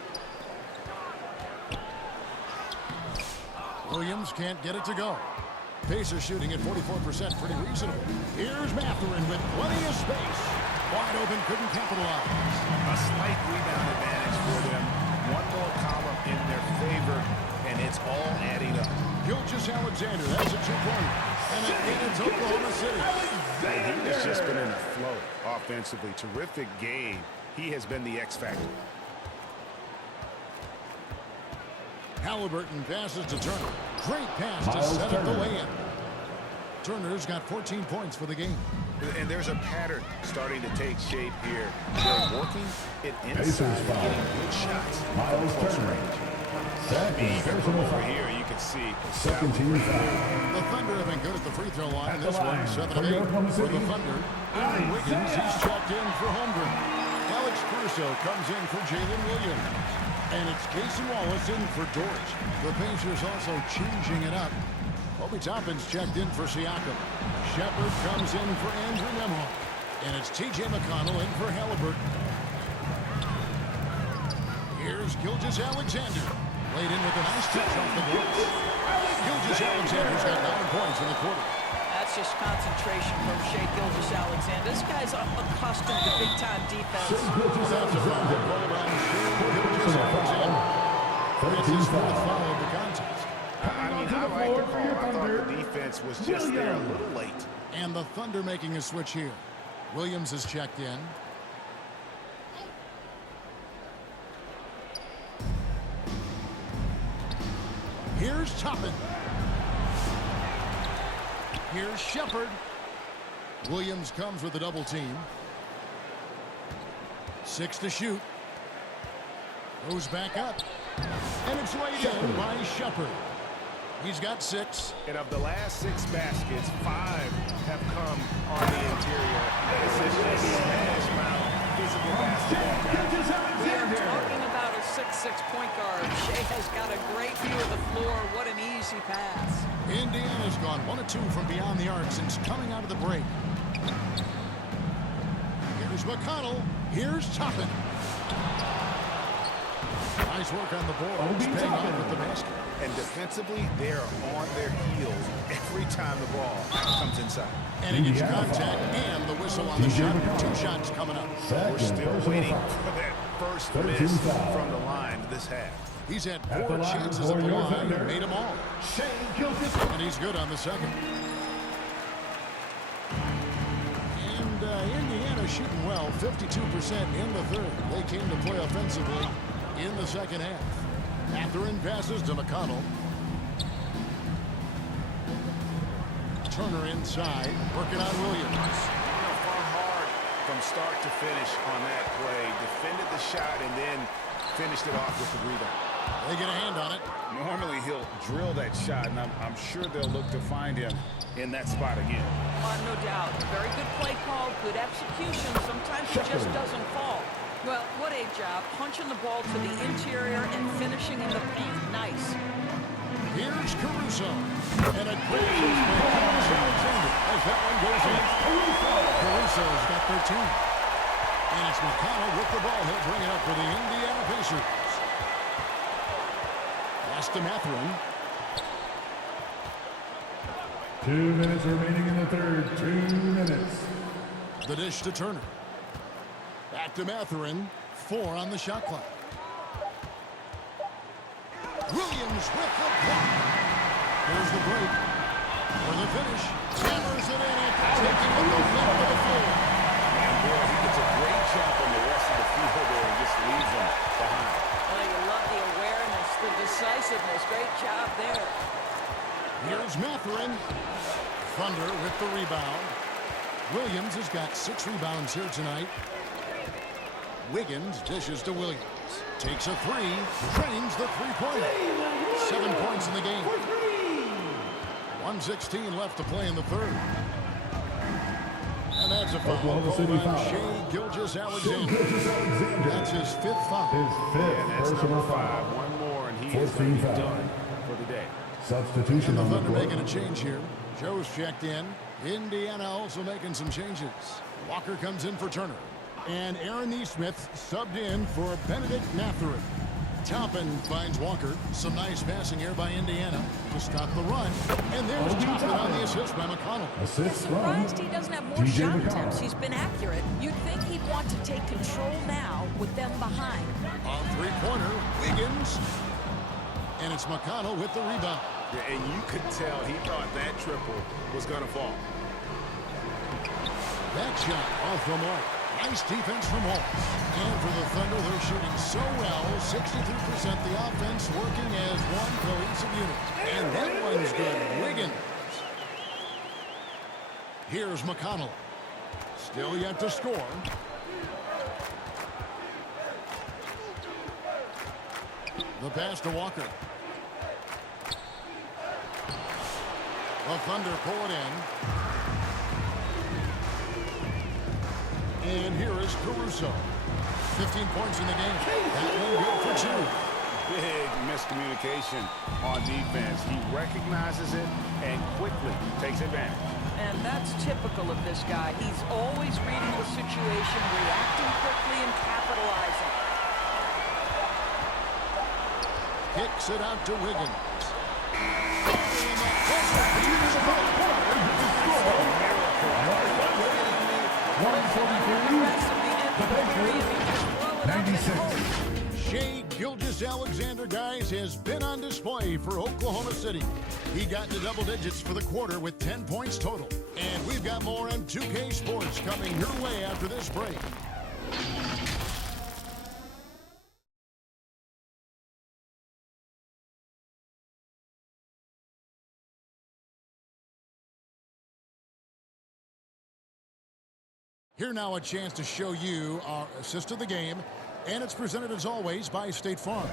Williams can't get it to go. Pacers shooting at 44%, pretty reasonable. Here's Mathurin with plenty of space. Wide open, couldn't capitalize. A slight rebound advantage for them. one more column in their favor, and it's all adding up. Gilgeous-Alexander, that's a two-pointer. And again, it's Oklahoma City. And he has just been in a flow offensively. Terrific game. He has been the X factor. Halliburton passes to Turner. Great pass to set up the lay-in. Turner's got 14 points for the game. And there's a pattern starting to take shape here. They're working it inside and getting good shots from close range. Even from over here, you can see Second team foul. The Thunder have been good at the free throw line. This one, 7 of 8 for the Thunder. Aaron Wiggins, he's checked in for Holmgren. Alex Caruso comes in for Jalen Williams. And it's Cason Wallace in for Dort. The Pacers also changing it up. Obi Toppin's checked in for Siakam. Shepard comes in for Andrew Nembhard. And it's T.J. McConnell in for Halliburton. Here's Gilgeous-Alexander. Laid in with a nice touch off the boards. Gilgeous-Alexander's got 9 points in the quarter. That's just concentration from Shai Gilgeous-Alexander. This guy's accustomed to big-time defense. That's a foul called on Shai Gilgeous-Alexander. That's his fourth foul of the contest. I like the call. I thought the defense was just there a little late. And the Thunder making a switch here. Williams has checked in. Here's Toppin. Here's Shepard. Williams comes with a double team. 6 to shoot. Goes back up. And it's laid in by Shepard. He's got 6. And of the last 6 baskets, 5 have come on the interior. This is just smash mouth physical basketball. Talking about a 6'6" point guard. Shai has got a great view of the floor. What an easy pass. Indiana's gone 1 of 2 from beyond the arc since coming out of the break. Here's McConnell. Here's Toppin. Nice work on the boards, paying off with the basket. And defensively, they're on their heels every time the ball comes inside. And he gets contact and the whistle on the shot. 2 shots coming up. We're still waiting for that first miss from the line this half. He's had 4 chances at the line, made them all. And he's good on the second. And Indiana shooting well, 52% in the third. They came to play offensively in the second half. Mathurin passes to McConnell. Turner inside, working on Williams. Fought hard from start to finish on that play. Defended the shot and then finished it off with the rebound. They get a hand on it. Normally he'll drill that shot, and I'm sure they'll look to find him in that spot again. No doubt. Very good play call, good execution. Sometimes it just doesn't fall. Well, what a job. Punching the ball to the interior and finishing in the paint. Nice. Here's Caruso. And a great shot by Gilgeous-Alexander as that one goes in. Caruso's got 13. And it's McConnell with the ball. He'll bring it up for the Indiana Pacers. Pass to Mathurin. 2 minutes remaining in the third. 2 minutes. The dish to Turner. Back to Mathurin. 4 on the shot clock. Williams with the block. Here's the break. For the finish. Hammers it in after taking it the length of the floor. And boy, he gets a great jump on the rest of the field there and just leaves them behind. Well, you love the awareness, the decisiveness. Great job there. Here's Mathurin. Thunder with the rebound. Williams has got 6 rebounds here tonight. Wiggins dishes to Williams. Takes a 3. Drains the three-pointer. 7 points in the game. 1:16 left to play in the third. And that's a foul called on Shai Gilgeous-Alexander. That's his 5th foul. His 5th And that's personal number 5. foul. One more, and he is going to be done for the day. Substitution And the on the Thunder court. making a change here. Joe's checked in. Indiana also making some changes. Walker comes in for Turner. And Aaron Nesmith subbed in for Benedict Mathurin. Toppin finds Walker. Some nice passing here by Indiana to stop the run. And there's Toppin on the assist by McConnell. Assist from Surprised he doesn't have more TJ shot McConnell. attempts. He's been accurate. You'd think he'd want to take control now with them behind. On three-pointer, Wiggins. And it's McConnell with the rebound. Yeah, and you could tell he thought that triple was going to fall. That shot off the mark. Nice defense from Hall. And for the Thunder, they're shooting so well, 63%. The offense working as one cohesive unit. And that one's good. Wiggins. Here's McConnell. Still yet to score. The pass to Walker. The Thunder pull it in. And here is Caruso. 15 points in the game. That one good for two. Big miscommunication on defense. He recognizes it and quickly takes advantage. And that's typical of this guy. He's always reading the situation, reacting quickly, and capitalizing. Kicks it out to Wiggins. Shai Gilgeous-Alexander, guys, has been on display for Oklahoma City. He got into double digits for the quarter with 10 points total. And we've got more on 2K Sports coming your way after this break. Here now a chance to show you our assist of the game, and it's presented as always by State Farm.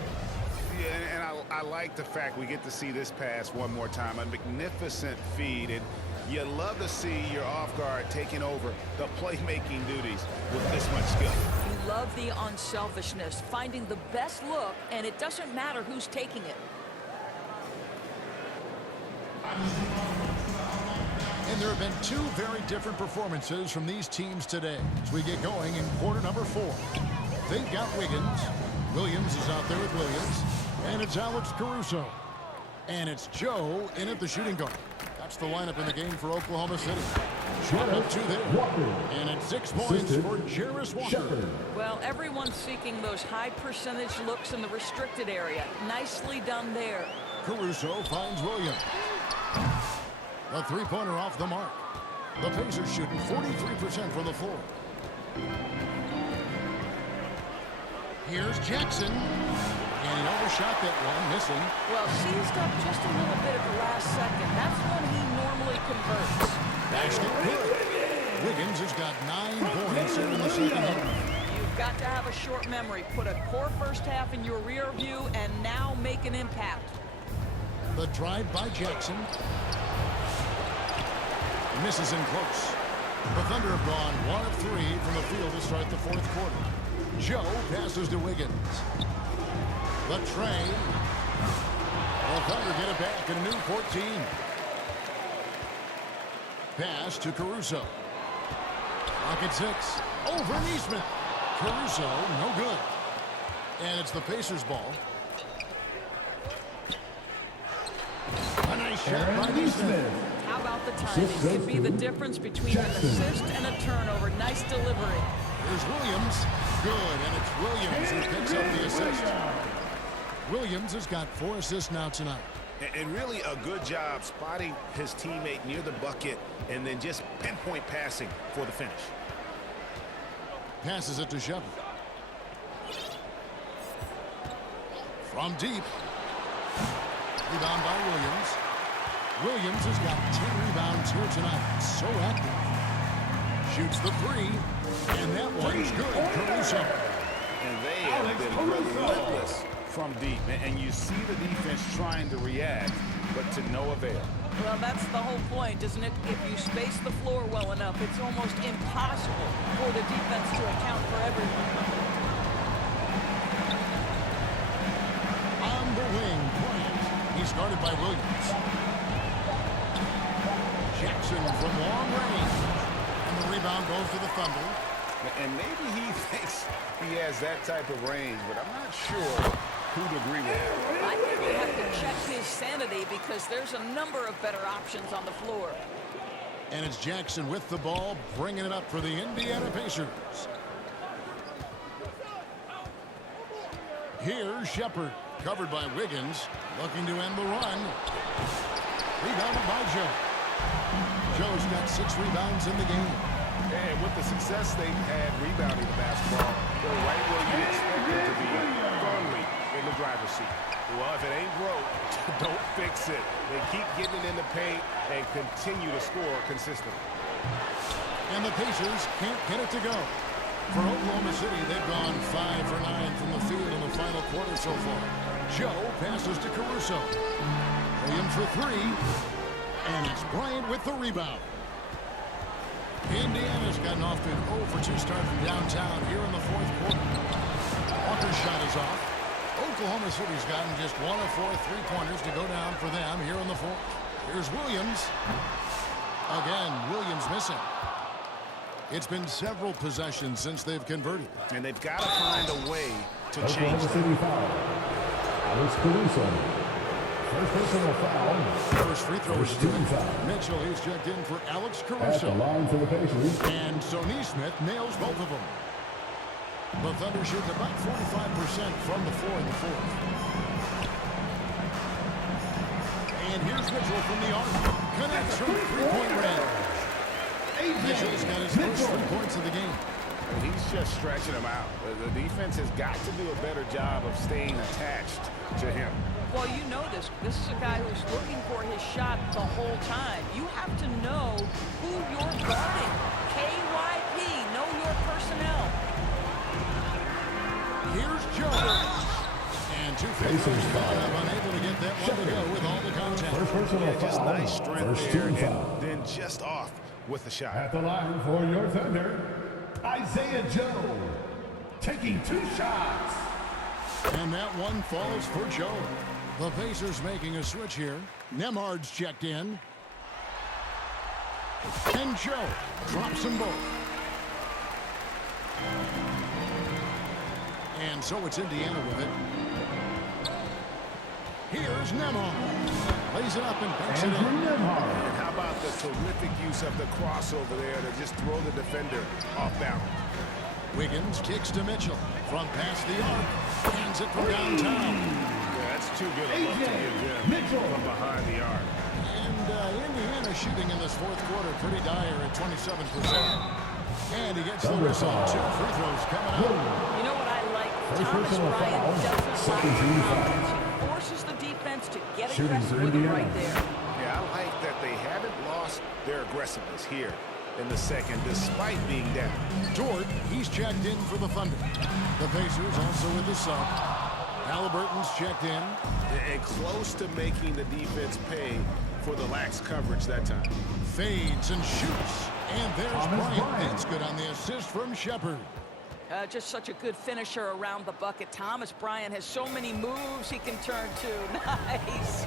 Yeah, and I like the fact we get to see this pass one more time. A magnificent feed, and you love to see your off guard taking over the playmaking duties with this much skill. You love the unselfishness, finding the best look, and it doesn't matter who's taking it. And there have been two very different performances from these teams today as we get going in quarter number 4. They've got Wiggins. Williams is out there with Williams. And it's Alex Caruso. And it's Joe in at the shooting guard. That's the lineup in the game for Oklahoma City. Shot up 2 there. And it's 6 points for Jarace Walker. Well, everyone's seeking those high percentage looks in the restricted area. Nicely done there. Caruso finds Williams. A three-pointer off the mark. The Pacers shooting 43% from the floor. Here's Jackson. And he overshot that one, missing. Well, seized up just a little bit at the last second. That's when he normally converts. Basket good. Wiggins has got 9 points here in the second half. You've got to have a short memory. Put a poor first half in your rear view and now make an impact. The drive by Jackson. Misses in close. The Thunder have gone 1 of 3 from the field to start the fourth quarter. Joe passes to Wiggins. The tray. The Thunder get it back in a new 14. Pass to Caruso. Pocket 6. Over Neesmith. Caruso, no good. And it's the Pacers' ball. A nice shot by Neesmith. How about the timing? Could be the difference between an assist and a turnover. Nice delivery. Here's Williams. Good, and it's Williams who picks up the assist. Williams has got 4 assists now tonight. And really a good job spotting his teammate near the bucket and then just pinpoint passing for the finish. Passes it to Shepard. From deep. Rebound by Williams. Williams has got 10 rebounds here tonight. So active. Shoots the 3. And that one's good. Caruso. And they have been relentless from deep. And you see the defense trying to react, but to no avail. Well, that's the whole point, isn't it? If you space the floor well enough, it's almost impossible for the defense to account for everyone. On the wing, Bryant. He's guarded by Williams. Jackson from long range. And the rebound goes to the Thunder. And maybe he thinks he has that type of range, but I'm not sure who'd agree with that. I think we have to check his sanity because there's a number of better options on the floor. And it's Jackson with the ball, bringing it up for the Indiana Pacers. Here's Shepard, covered by Wiggins, looking to end the run. Rebounded by Joe. Joe's got 6 rebounds in the game. And with the success they've had rebounding the basketball, they're right where you expect them to be, firmly in the driver's seat. Well, if it ain't broke, don't fix it. They keep getting it in the paint and continue to score consistently. And the Pacers can't get it to go. For Oklahoma City, they've gone 5 for 9 from the field in the final quarter so far. Joe passes to Caruso. Williams for 3. And it's Bryant with the rebound. Indiana's gotten off to an 0 for 2 start from downtown here in the fourth quarter. Walker's shot is off. Oklahoma City's gotten just 1 of 4 3-pointers to go down for them here in the fourth. Here's Williams. Again, Williams missing. It's been several possessions since they've converted. And they've got to find a way to change Oklahoma that. City foul. Alex Caruso. First personal foul. First free throw is Team good. foul. Mitchell, he's checked in for Alex At the Caruso. line for the Pacers. And Sonny Smith nails both of them. The Thunder shoot about 45% from the floor in the fourth. And here's Mitchell from the arc. Connects from three-point range. Mitchell's got his first 3 points of the game. And he's just stretching them out. The defense has got to do a better job of staying attached to him. Well, you know this. This is a guy who's looking for his shot the whole time. You have to know who you're guarding. KYP, know your personnel. Here's Joe. And 2 free throws gone up, unable to get that one to go with all the contact. First personal Just foul. nice strength First there, team foul. and then just off with the shot. At the line for your Thunder, Isaiah Joe. Taking 2 shots. And that one falls for Joe. The Pacers making a switch here. Nemhard's checked in. And Joe drops them both. And so it's Indiana with it. Here's Nemhard. Lays it up and banks it in. Andrew Nemhard. And how about the terrific use of the crossover there to just throw the defender off balance? Wiggins kicks to Mitchell. From past the arc. Hands it from downtown. Yeah, that's too good a look to give them Mitchell. from behind the arc. And Indiana shooting in this fourth quarter pretty dire at 27%. And he gets the whistle. 2 free throws coming up. You know what I like? First Thomas personal Bryant foul. doesn't Second like team foul. confidence. He forces the defense to get Shooting aggressive for with him Indiana. right there. Yeah, I like that they haven't lost their aggressiveness here in the second, despite being down. Dort, he's checked in for the Thunder. The Pacers also with the sub. Halliburton's checked in. And close to making the defense pay for the lax coverage that time. Fades and shoots. And there's Thomas Bryant. Bryant. That's good on the assist from Shepard. Just such a good finisher around the bucket. Thomas Bryant has so many moves he can turn to. Nice.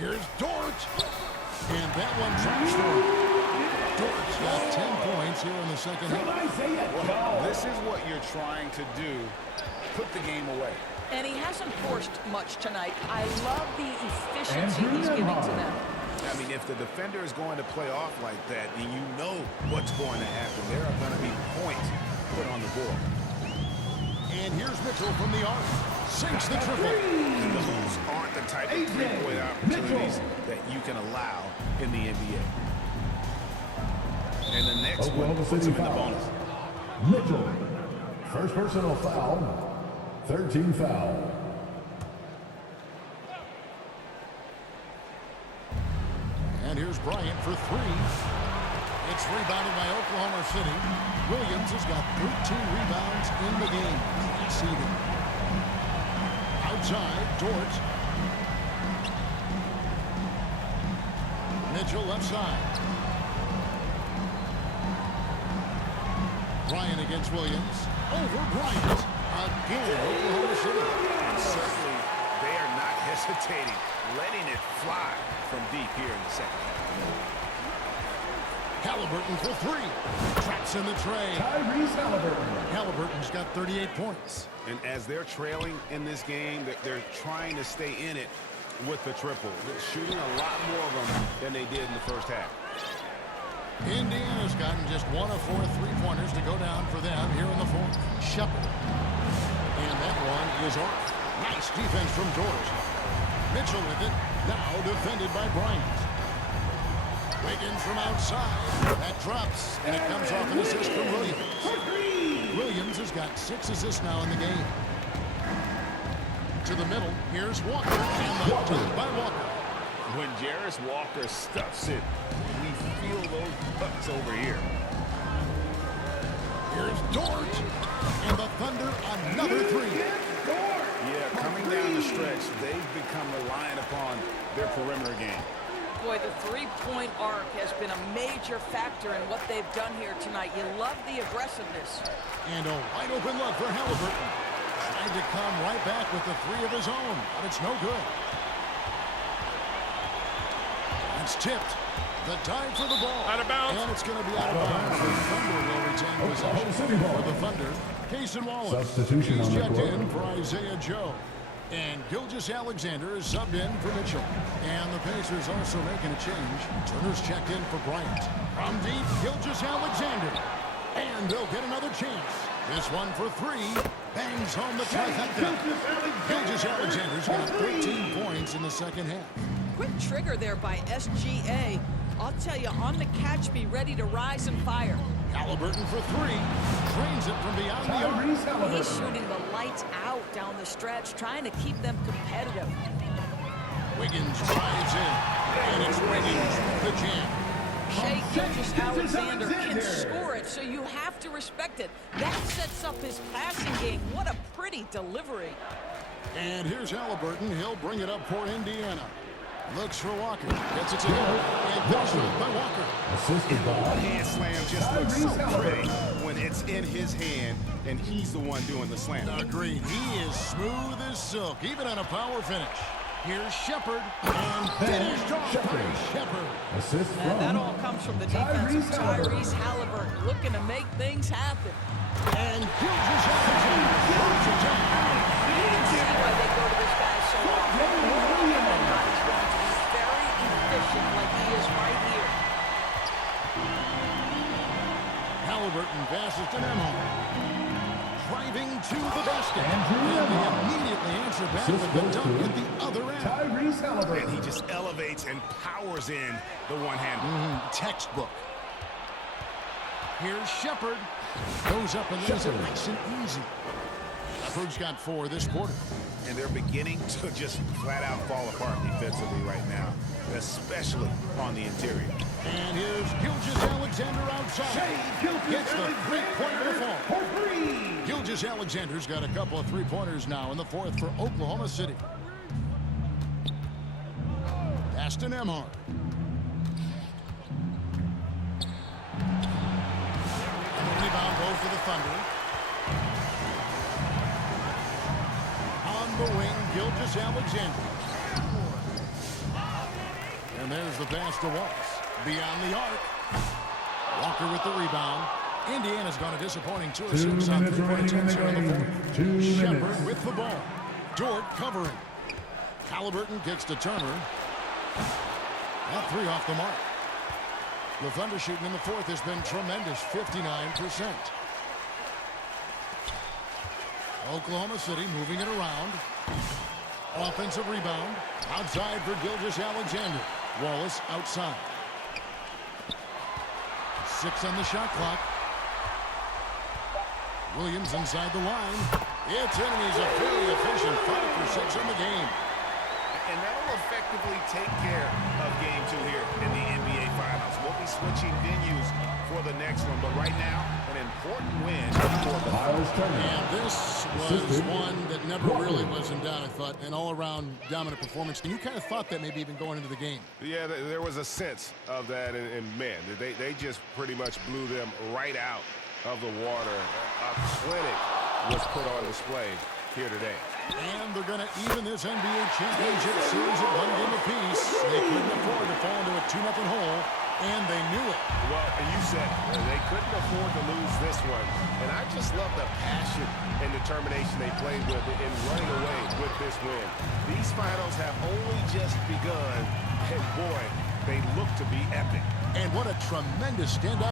Here's Dort. And that one drops Dort. Dort's got 10 points here in the second From half. Isaiah Joe. This is what you're trying to do. Put the game away. And he hasn't forced much tonight. I love the efficiency Andrew he's giving to Nemhard. them. I mean, if the defender is going to play off like that, then you know what's going to happen. There are going to be points put on the board. And here's Mitchell from the arc. Sinks the triple. And those aren't the type of three-point opportunities that you can allow in the NBA. And the next one Oklahoma puts City him in the foul. bonus. Mitchell. First personal foul. 13 foul. And here's Bryant for 3. It's rebounded by Oklahoma City. Williams has got 13 rebounds in the game. Seeded. Outside, Dort. Mitchell left side. Bryant against Williams. Over Bryant. Again, Oklahoma City. And certainly, they are not hesitating, letting it fly from deep here in the second half. Halliburton for three. Traps in the tray. Tyrese Halliburton. Halliburton's got 38 points. And as they're trailing in this game, they're trying to stay in it with the triple. They're shooting a lot more of them than they did in the first half. Indiana's gotten just 1 of 4 3-pointers to go down for them here in the fourth. Shepard. And that one is off. Nice defense from Dort. Mitchell with it. Now defended by Bryant. Wiggins from outside. That drops, and it comes off an assist from Williams. Williams has got 6 assists now in the game. To the middle. Here's Walker. And the hook by Walker. When Jarris Walker stuffs it, we feel those bucks over here. Here's Dort. And the Thunder another three. Yeah, coming down the stretch, they've become reliant upon their perimeter game. Boy, the three-point arc has been a major factor in what they've done here tonight. You love the aggressiveness. And a wide open look for Halliburton. Trying to come right back with the three of his own, but it's no good. It's tipped. The dive for the ball. Out of bounds. And it's going to be out of bounds. The Thunder will retain possession. For the Thunder, Cason Wallace. Substitution He's on the checked court. in for Isaiah Joe. And Gilgeous-Alexander is subbed in for Mitchell. And the Pacers also making a change. Turner's checked in for Bryant. From deep, Gilgeous-Alexander. And they'll get another chance. This one for three. Bangs home the trifecta. Gilgeous-Alexander's got 13 points in the second half. Quick trigger there by SGA. I'll tell you, on the catch, be ready to rise and fire. Halliburton for three. Trains it from beyond the arc. Tyrese Halliburton. He's shooting the lights out down the stretch, trying to keep them competitive. Wiggins drives in. And it's Wiggins with the jam. Shai Gilgeous-Alexander can score it, so you have to respect it. That sets up his passing game. What a pretty delivery. And here's Halliburton. He'll bring it up for Indiana. Looks for Walker. Gets it to him. And finishes it by Walker. Assisted by Hand slam just looks so pretty when it's in his hand and he's the one doing the slam. Agreed. He is smooth as silk, even on a power finish. Here's Shepard. And finished off by Shepard. assist And that from all comes from the defense of Tyrese Halliburton, looking to make things happen. And Gilgeous-Alexander throws it down. You can see why they go to this guy so often. He's going to be very efficient like he is right here. Halliburton passes to Nembhard. Driving to the basket. Andrew And they Nembhard. immediately answer back Assist with the goes dunk to at the other end. Tyrese And Halliburton. he just elevates and powers in the one-hand. Textbook. Here's Shepard. Goes up and lays it Shepard. nice and easy. Shepard's got 4 this quarter. And they're beginning to just flat out fall apart defensively right now, especially on the interior. And here's Gilgeous-Alexander outside. Gets the three-pointer to fall. For three. Gilgeous-Alexander's got a couple of three-pointers now in the fourth for Oklahoma City. Pass to Nembhard. And the rebound goes to the Thunder. On the wing, Gilgeous-Alexander. And there's the pass to Wallace. Beyond the arc. Walker with the rebound. Indiana's gone a disappointing 2 of 6 on minutes three-point remaining in attempts the here in the game. fourth. 2 minutes. Shepard with the ball. Dort covering. Halliburton kicks to Turner. That 3 off the mark. The Thunder shooting in the fourth has been tremendous, 59%. Oklahoma City moving it around. Offensive rebound. Outside for Gilgeous-Alexander. Wallace outside. 6 on the shot clock. Williams inside the line. It's in, and he's a very efficient 5 for 6 in the game. And that will effectively take care of game 2 here in the NBA Finals. We'll be switching venues for the next one, but right now, an important win for the Miles Turner. And this was one that never really was in doubt, I thought. An all-around dominant performance. And you kind of thought that maybe even going into the game. Yeah, there was a sense of that, and man, they just pretty much blew them right out of the water. A clinic was put on display here today. And they're going to even this NBA championship series at 1 game apiece. They couldn't afford to fall into a 2-0 hole. And they knew it. Well, and you said they couldn't afford to lose this one. And I just love the passion and determination they played with in running away with this win. These finals have only just begun, and boy, they look to be epic. And what a tremendous stand-up